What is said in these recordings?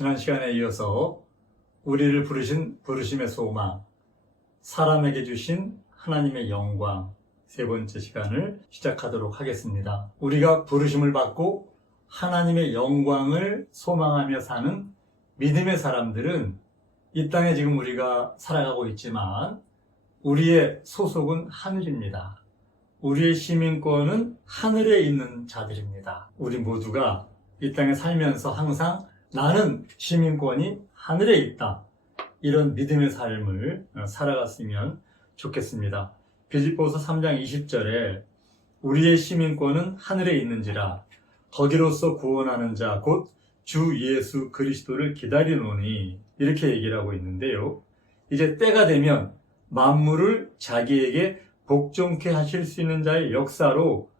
지난 시간에 이어서 우리를 부르신 부르심의 소망, 사람에게 주신 하나님의 영광, 세 번째 시간을 시작하도록 하겠습니다. 우리가 부르심을 받고 하나님의 영광을 소망하며 사는 믿음의 사람들은 이 땅에 지금 우리가 살아가고 있지만 우리의 소속은 하늘입니다. 우리의 시민권은 하늘에 있는 자들입니다. 우리 모두가 이 땅에 살면서 항상 나는 시민권이 하늘에 있다, 이런 믿음의 삶을 살아갔으면 좋겠습니다. 빌립보서 3장 20절에 우리의 시민권은 하늘에 있는지라 거기로서 구원하는 자 곧 주 예수 그리스도를 기다리노니, 이렇게 얘기를 하고 있는데요. 이제 때가 되면 만물을 자기에게 복종케 하실 수 있는 자의 역사로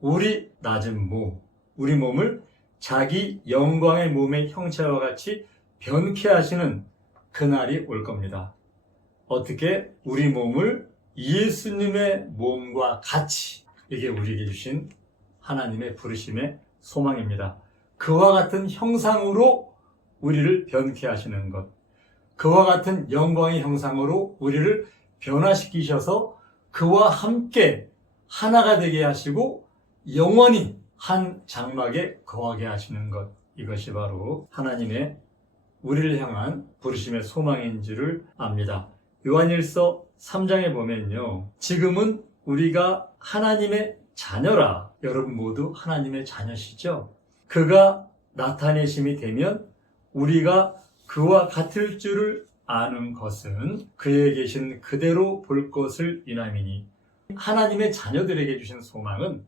우리 낮은 몸, 우리 몸을 자기 영광의 몸의 형체와 같이 변케 하시는 그날이 올 겁니다. 어떻게? 우리 몸을 예수님의 몸과 같이, 이게 우리에게 주신 하나님의 부르심의 소망입니다. 그와 같은 형상으로 우리를 변케 하시는 것, 그와 같은 영광의 형상으로 우리를 변화시키셔서 그와 함께 하나가 되게 하시고 영원히 한 장막에 거하게 하시는 것, 이것이 바로 하나님의 우리를 향한 부르심의 소망인 줄을 압니다. 요한일서 3장에 보면요, 지금은 우리가 하나님의 자녀라. 여러분 모두 하나님의 자녀시죠? 그가 나타내심이 되면 우리가 그와 같을 줄을 아는 것은 그에 계신 그대로 볼 것을 인함이니, 하나님의 자녀들에게 주신 소망은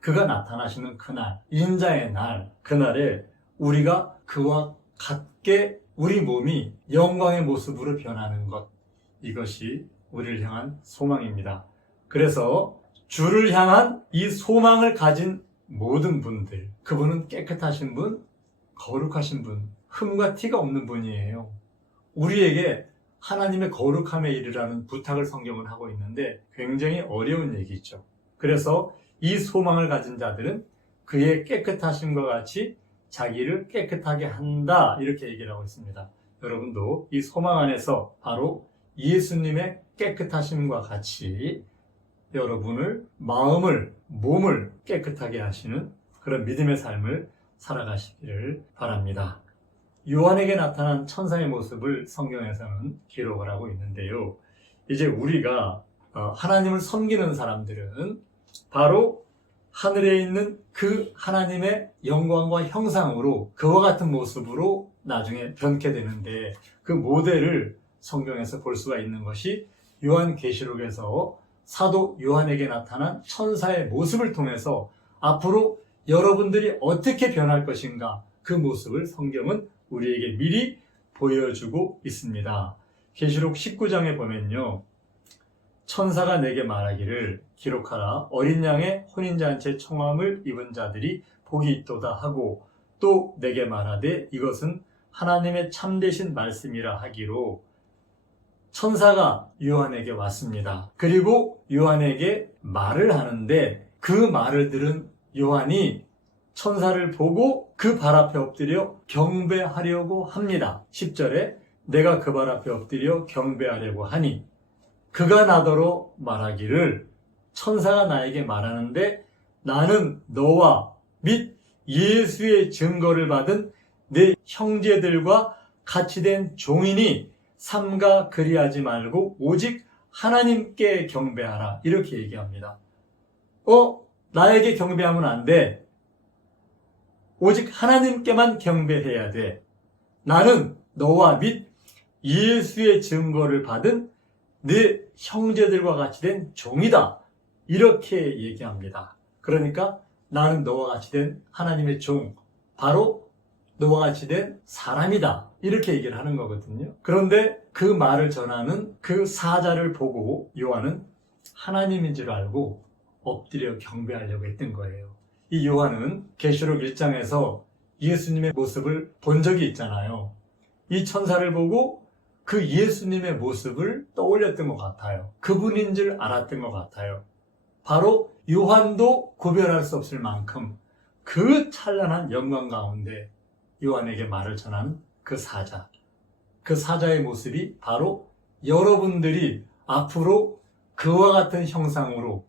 그가 나타나시는 그날, 인자의 날, 그날에 우리가 그와 같게 우리 몸이 영광의 모습으로 변하는 것, 이것이 우리를 향한 소망입니다. 그래서 주를 향한 이 소망을 가진 모든 분들, 그분은 깨끗하신 분, 거룩하신 분, 흠과 티가 없는 분이에요. 우리에게 하나님의 거룩함에 이르라는 부탁을 성경은 하고 있는데 굉장히 어려운 얘기죠. 그래서 이 소망을 가진 자들은 그의 깨끗하심과 같이 자기를 깨끗하게 한다, 이렇게 얘기를 하고 있습니다. 여러분도 이 소망 안에서 바로 예수님의 깨끗하심과 같이 여러분을, 마음을, 몸을 깨끗하게 하시는 그런 믿음의 삶을 살아가시기를 바랍니다. 요한에게 나타난 천사의 모습을 성경에서는 기록을 하고 있는데요. 이제 우리가 하나님을 섬기는 사람들은 바로 하늘에 있는 그 하나님의 영광과 형상으로 그와 같은 모습으로 나중에 변케 되는데, 그 모델을 성경에서 볼 수가 있는 것이 요한계시록에서 사도 요한에게 나타난 천사의 모습을 통해서 앞으로 여러분들이 어떻게 변할 것인가, 그 모습을 성경은 우리에게 미리 보여주고 있습니다. 계시록 19장에 보면요, 천사가 내게 말하기를 기록하라. 어린 양의 혼인잔치의 청함을 입은 자들이 복이 있도다 하고, 또 내게 말하되 이것은 하나님의 참되신 말씀이라 하기로, 천사가 요한에게 왔습니다. 그리고 요한에게 말을 하는데 그 말을 들은 요한이 천사를 보고 그 발 앞에 엎드려 경배하려고 합니다. 10절에 내가 그 발 앞에 엎드려 경배하려고 하니 그가 나더러 말하기를, 천사가 나에게 말하는데 나는 너와 및 예수의 증거를 받은 내 형제들과 같이 된 종이니 삼가 그리하지 말고 오직 하나님께 경배하라, 이렇게 얘기합니다. 나에게 경배하면 안 돼. 오직 하나님께만 경배해야 돼. 나는 너와 및 예수의 증거를 받은 내 형제들과 같이 된 종이다, 이렇게 얘기합니다. 그러니까 나는 너와 같이 된 하나님의 종, 바로 너와 같이 된 사람이다, 이렇게 얘기를 하는 거거든요. 그런데 그 말을 전하는 그 사자를 보고 요한은 하나님인 줄 알고 엎드려 경배하려고 했던 거예요. 이 요한은 계시록 1장에서 예수님의 모습을 본 적이 있잖아요. 이 천사를 보고 그 예수님의 모습을 떠올렸던 것 같아요. 그분인 줄 알았던 것 같아요. 바로 요한도 구별할 수 없을 만큼 그 찬란한 영광 가운데 요한에게 말을 전하는 그 사자. 그 사자의 모습이 바로 여러분들이 앞으로 그와 같은 형상으로,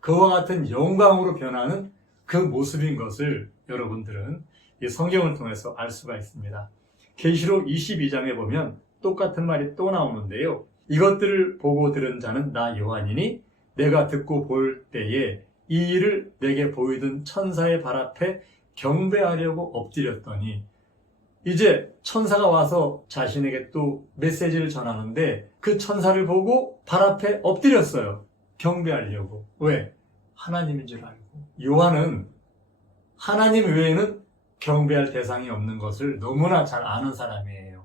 그와 같은 영광으로 변하는 그 모습인 것을 여러분들은 이 성경을 통해서 알 수가 있습니다. 계시록 22장에 보면 똑같은 말이 또 나오는데요. 이것들을 보고 들은 자는 나 요한이니 내가 듣고 볼 때에 이 일을 내게 보이던 천사의 발 앞에 경배하려고 엎드렸더니, 이제 천사가 와서 자신에게 또 메시지를 전하는데 그 천사를 보고 발 앞에 엎드렸어요. 경배하려고. 왜? 하나님인 줄 알고. 요한은 하나님 외에는 경배할 대상이 없는 것을 너무나 잘 아는 사람이에요.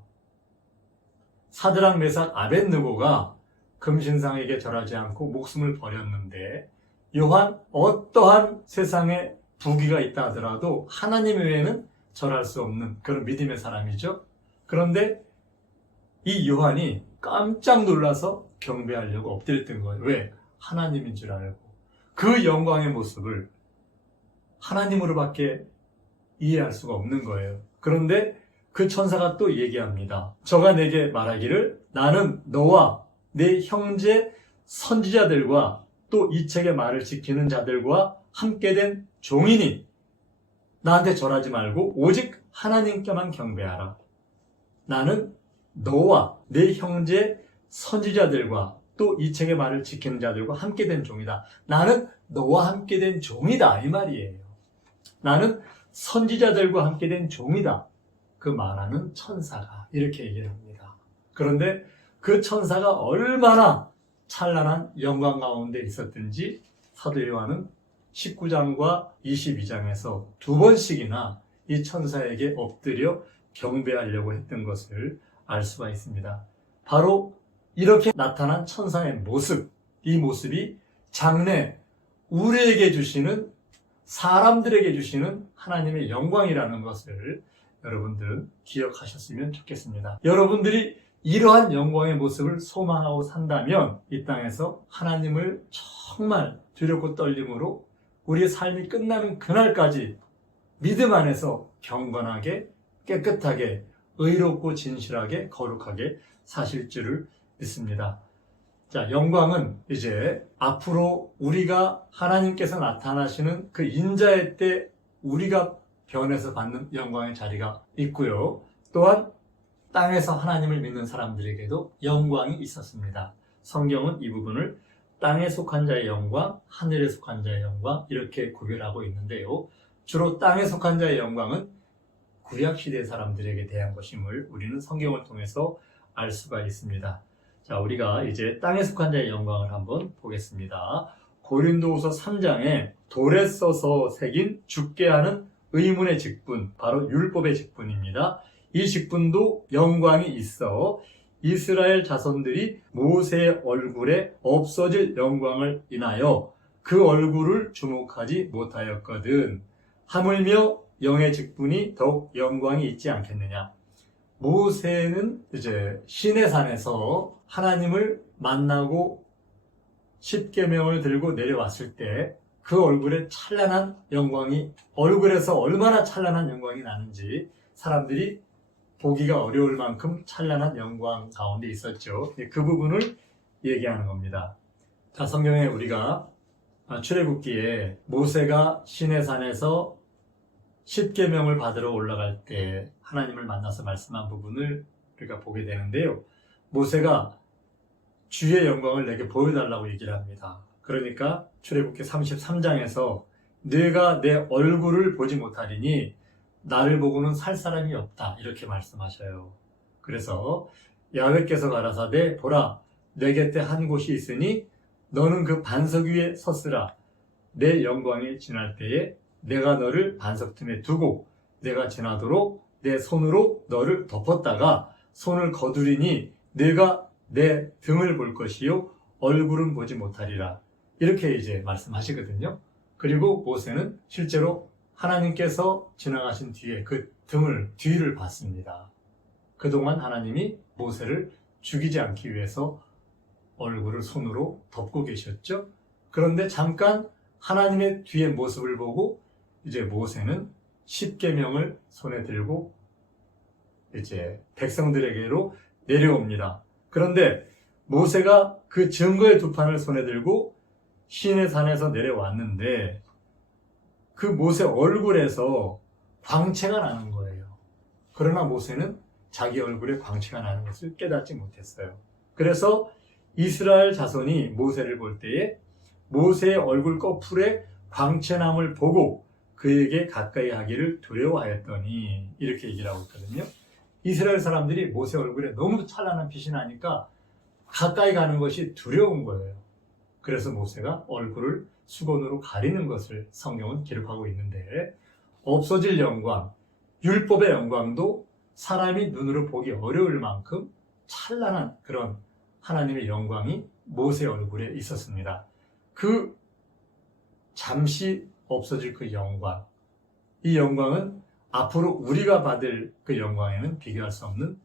사드락, 메삭, 아벳느고가 금신상에게 절하지 않고 목숨을 버렸는데, 요한 어떠한 세상에 부귀가 있다 하더라도 하나님 외에는 절할 수 없는 그런 믿음의 사람이죠. 그런데 이 요한이 깜짝 놀라서 경배하려고 엎드렸던 거예요. 왜? 하나님인 줄 알고. 그 영광의 모습을 하나님으로밖에 이해할 수가 없는 거예요. 그런데 그 천사가 또 얘기합니다. 저가 내게 말하기를 나는 너와 내 형제 선지자들과 또 이 책의 말을 지키는 자들과 함께 된 종이니 나한테 절하지 말고 오직 하나님께만 경배하라. 나는 너와 내 형제 선지자들과 또 이 책의 말을 지키는 자들과 함께 된 종이다. 나는 너와 함께 된 종이다, 이 말이에요. 나는 선지자들과 함께 된 종이다. 그 말하는 천사가 이렇게 얘기를 합니다. 그런데 그 천사가 얼마나 찬란한 영광 가운데 있었든지 사도 요한은 19장과 22장에서 두 번씩이나 이 천사에게 엎드려 경배하려고 했던 것을 알 수가 있습니다. 바로 이렇게 나타난 천사의 모습, 이 모습이 장래 우리에게 주시는, 사람들에게 주시는 하나님의 영광이라는 것을 여러분들은 기억하셨으면 좋겠습니다. 여러분들이 이러한 영광의 모습을 소망하고 산다면 이 땅에서 하나님을 정말 두렵고 떨림으로 우리의 삶이 끝나는 그날까지 믿음 안에서 경건하게, 깨끗하게, 의롭고 진실하게, 거룩하게 사실 줄을 믿습니다. 자, 영광은 이제 앞으로 우리가 하나님께서 나타나시는 그 인자의 때 우리가 변해서 받는 영광의 자리가 있고요. 또한 땅에서 하나님을 믿는 사람들에게도 영광이 있었습니다. 성경은 이 부분을 땅에 속한 자의 영광, 하늘에 속한 자의 영광 이렇게 구별하고 있는데요. 주로 땅에 속한 자의 영광은 구약시대 사람들에게 대한 것임을 우리는 성경을 통해서 알 수가 있습니다. 자, 우리가 이제 땅에 속한 자의 영광을 한번 보겠습니다. 고린도후서 3장에 돌에 써서 새긴 죽게 하는 의문의 직분, 바로 율법의 직분입니다. 이 직분도 영광이 있어 이스라엘 자손들이 모세의 얼굴에 없어질 영광을 인하여 그 얼굴을 주목하지 못하였거든. 하물며 영의 직분이 더욱 영광이 있지 않겠느냐. 모세는 이제 시내산에서 하나님을 만나고 십계명을 들고 내려왔을 때 그 얼굴에 찬란한 영광이, 얼굴에서 얼마나 찬란한 영광이 나는지 사람들이 보기가 어려울 만큼 찬란한 영광 가운데 있었죠. 그 부분을 얘기하는 겁니다. 자, 성경에 우리가 출애굽기에 모세가 시내산에서 십계명을 받으러 올라갈 때 하나님을 만나서 말씀한 부분을 우리가 보게 되는데요. 모세가 주의 영광을 내게 보여달라고 얘기를 합니다. 그러니까 출애굽기 33장에서 네가 내 얼굴을 보지 못하리니 나를 보고는 살 사람이 없다, 이렇게 말씀하셔요. 그래서 야훼께서 가라사대 보라 내 곁에 한 곳이 있으니 너는 그 반석 위에 섰으라. 내 영광이 지날 때에 내가 너를 반석 틈에 두고 내가 지나도록 내 손으로 너를 덮었다가 손을 거두리니 네가 내 등을 볼 것이요 얼굴은 보지 못하리라. 이렇게 이제 말씀하시거든요. 그리고 모세는 실제로 하나님께서 지나가신 뒤에 그 뒤를 봤습니다. 그동안 하나님이 모세를 죽이지 않기 위해서 얼굴을 손으로 덮고 계셨죠. 그런데 잠깐 하나님의 뒤의 모습을 보고 이제 모세는 십계명을 손에 들고 이제 백성들에게로 내려옵니다. 그런데 모세가 그 증거의 두 판을 손에 들고 시내 산에서 내려왔는데 그 모세 얼굴에서 광채가 나는 거예요. 그러나 모세는 자기 얼굴에 광채가 나는 것을 깨닫지 못했어요. 그래서 이스라엘 자손이 모세를 볼 때에 모세의 얼굴 꺼풀에 광채남을 보고 그에게 가까이 하기를 두려워하였더니 이렇게 얘기를 하고 있거든요. 이스라엘 사람들이 모세 얼굴에 너무 찬란한 빛이 나니까 가까이 가는 것이 두려운 거예요. 그래서 모세가 얼굴을 수건으로 가리는 것을 성경은 기록하고 있는데 없어질 영광, 율법의 영광도 사람이 눈으로 보기 어려울 만큼 찬란한 그런 하나님의 영광이 모세 얼굴에 있었습니다. 그 잠시 없어질 그 영광, 이 영광은 앞으로 우리가 받을 그 영광에는 비교할 수 없는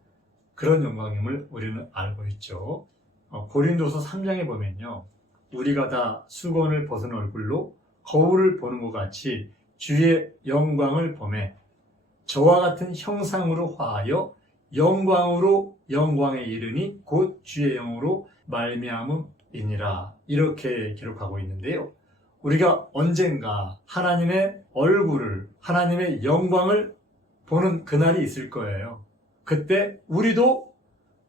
그런 영광임을 우리는 알고 있죠. 고린도서 3장에 보면요, 우리가 다 수건을 벗은 얼굴로 거울을 보는 것 같이 주의 영광을 보매 저와 같은 형상으로 화하여 영광으로 영광에 이르니 곧 주의 영으로 말미암음이니라, 이렇게 기록하고 있는데요. 우리가 언젠가 하나님의 얼굴을, 하나님의 영광을 보는 그날이 있을 거예요. 그때 우리도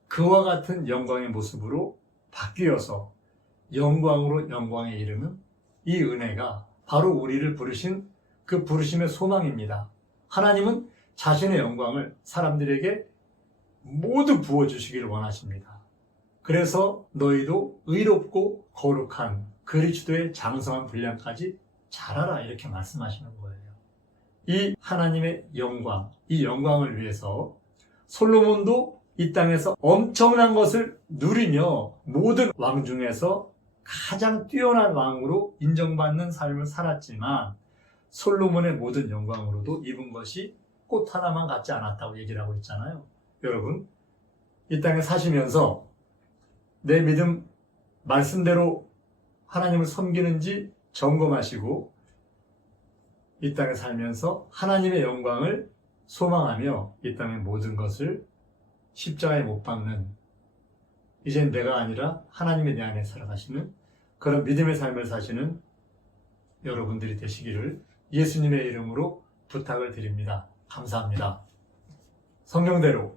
그와 같은 영광의 모습으로 바뀌어서 영광으로 영광에 이르는 이 은혜가 바로 우리를 부르신 그 부르심의 소망입니다. 하나님은 자신의 영광을 사람들에게 모두 부어주시기를 원하십니다. 그래서 너희도 의롭고 거룩한 그리스도의 장성한 분량까지 자라라, 이렇게 말씀하시는 거예요. 이 하나님의 영광, 이 영광을 위해서 솔로몬도 이 땅에서 엄청난 것을 누리며 모든 왕 중에서 가장 뛰어난 왕으로 인정받는 삶을 살았지만 솔로몬의 모든 영광으로도 입은 것이 꽃 하나만 같지 않았다고 얘기를 하고 있잖아요. 여러분, 이 땅에 사시면서 내 믿음 말씀대로 하나님을 섬기는지 점검하시고 이 땅에 살면서 하나님의 영광을 소망하며 이 땅의 모든 것을 십자가에 못 박는, 이젠 내가 아니라 하나님의 내 안에 살아가시는 그런 믿음의 삶을 사시는 여러분들이 되시기를 예수님의 이름으로 부탁을 드립니다. 감사합니다. 성경대로